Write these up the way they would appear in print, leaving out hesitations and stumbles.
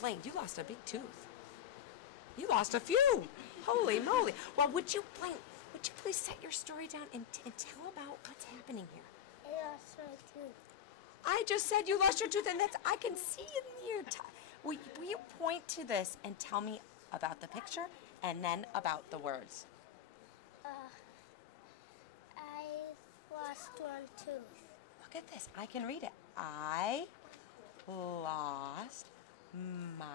Blaine, you lost a big tooth. You lost a few. Holy moly. Well, Blaine, would you please set your story down and tell about what's happening here? I lost my tooth. I just said you lost your tooth, and I can see in here. Will you point to this and tell me about the picture and then about the words? I lost one tooth. Look at this. I can read it. I lost my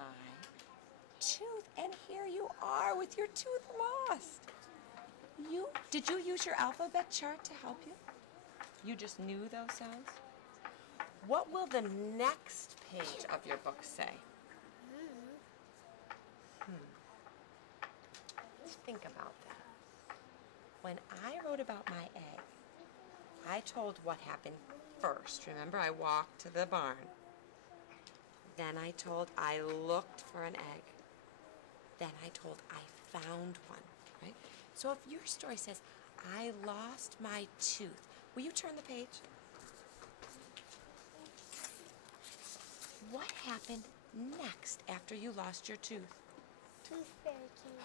tooth, and here you are with your tooth lost. Did you use your alphabet chart to help you? You just knew those sounds? What will the next page of your book say? Think about that. When I wrote about my egg, I told what happened first. Remember, I walked to the barn. Then I told I looked for an egg. Then I told I found one, right? So if your story says, I lost my tooth, will you turn the page? What happened next after you lost your tooth? Tooth fairy came.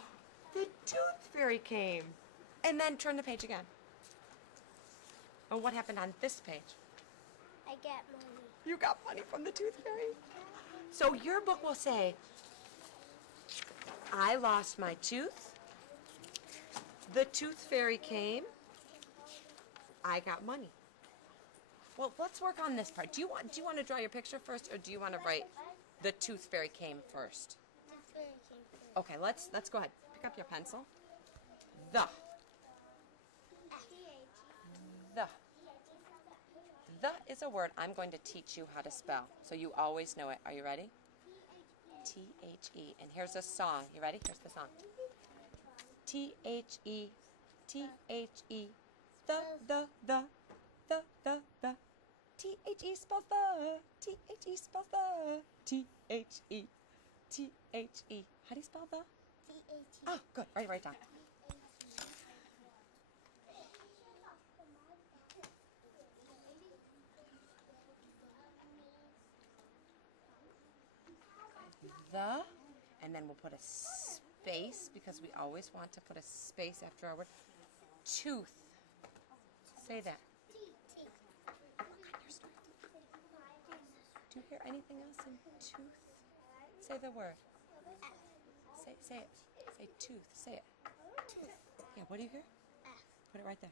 The tooth fairy came. And then turn the page again. And what happened on this page? I got money. You got money from the tooth fairy. So your book will say, I lost my tooth. The tooth fairy came. I got money. Well, let's work on this part. Do you want to draw your picture first, or do you want to write the tooth fairy came first? Tooth fairy came first. Okay, let's go ahead. Pick up your pencil. The. The is a word I'm going to teach you how to spell, so you always know it. Are you ready? T-H-E. And here's a song. You ready? Here's the song. T-H-E, T-H-E, the. T-H-E spells the, T-H-E spells the, T-H-E, T-H-E. How do you spell the? T-H-E. Oh, good. Write it down. The, and then we'll put a space because we always want to put a space after our word. Tooth. Say that. Look on your story. Do you hear anything else in tooth? Say the word. Say it. Say tooth. Say it. Tooth. Yeah, what do you hear? F. Put it right there.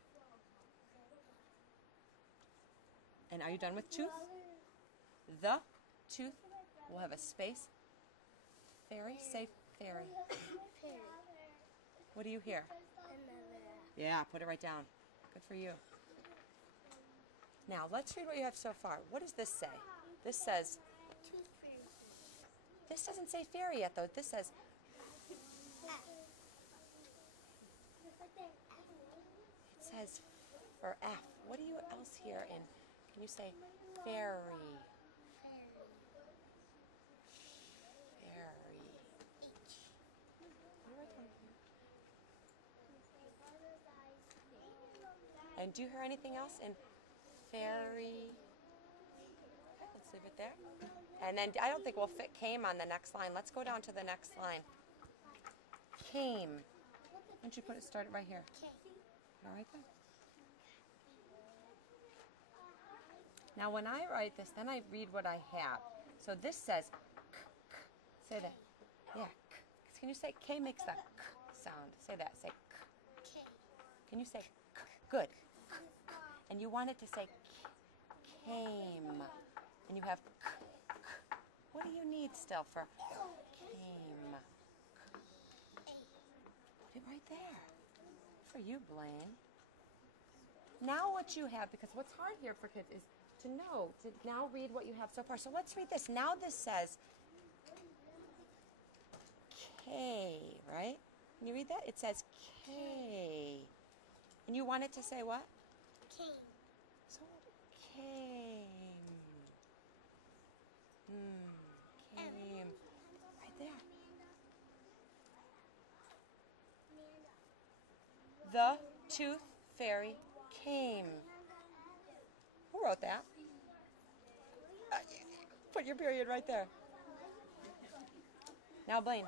And are you done with tooth? The tooth will have a space. Fairy, say fairy. Fairy. What do you hear? Another F. Yeah, put it right down. Good for you. Now, let's read what you have so far. What does this say? This says, Tooth fairy. this doesn't say fairy yet, though. This says, it says for F. What do you else hear in, can you say fairy? Fairy. H. And do you hear anything else in fairy? Okay, let's leave it there. And then I don't think we'll fit came on the next line. Let's go down to the next line. Came. Why don't you start it right here? K. All right then. Now when I write this, then I read what I have. So this says k, k. Say that. Yeah, k. Can you say K makes that k sound? Say that. Say k. K. Can you say k? Good. K, k. And you want it to say came. And you have k, k. What do you need still for came? K. Put it right there. For you, Blaine. Now what you have, because what's hard here for kids is to know, to now read what you have so far. So let's read this. Now this says K, right? Can you read that? It says K. And you want it to say what? Came. So came. Came. Right there. The tooth fairy came. Who wrote that? Put your period right there. Now, Blaine,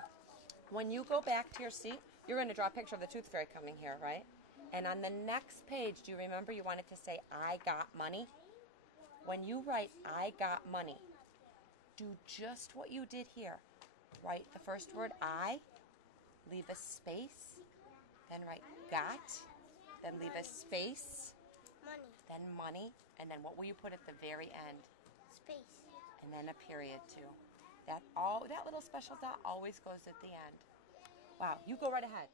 when you go back to your seat, you're going to draw a picture of the tooth fairy coming here, right? And on the next page, do you remember you wanted to say, I got money? When you write, I got money, do just what you did here. Write the first word, I, leave a space, then write got, then leave a space, Money. then money, and then what will you put at the very end? Space. And then a period too. That little special dot always goes at the end. Wow, you go right ahead.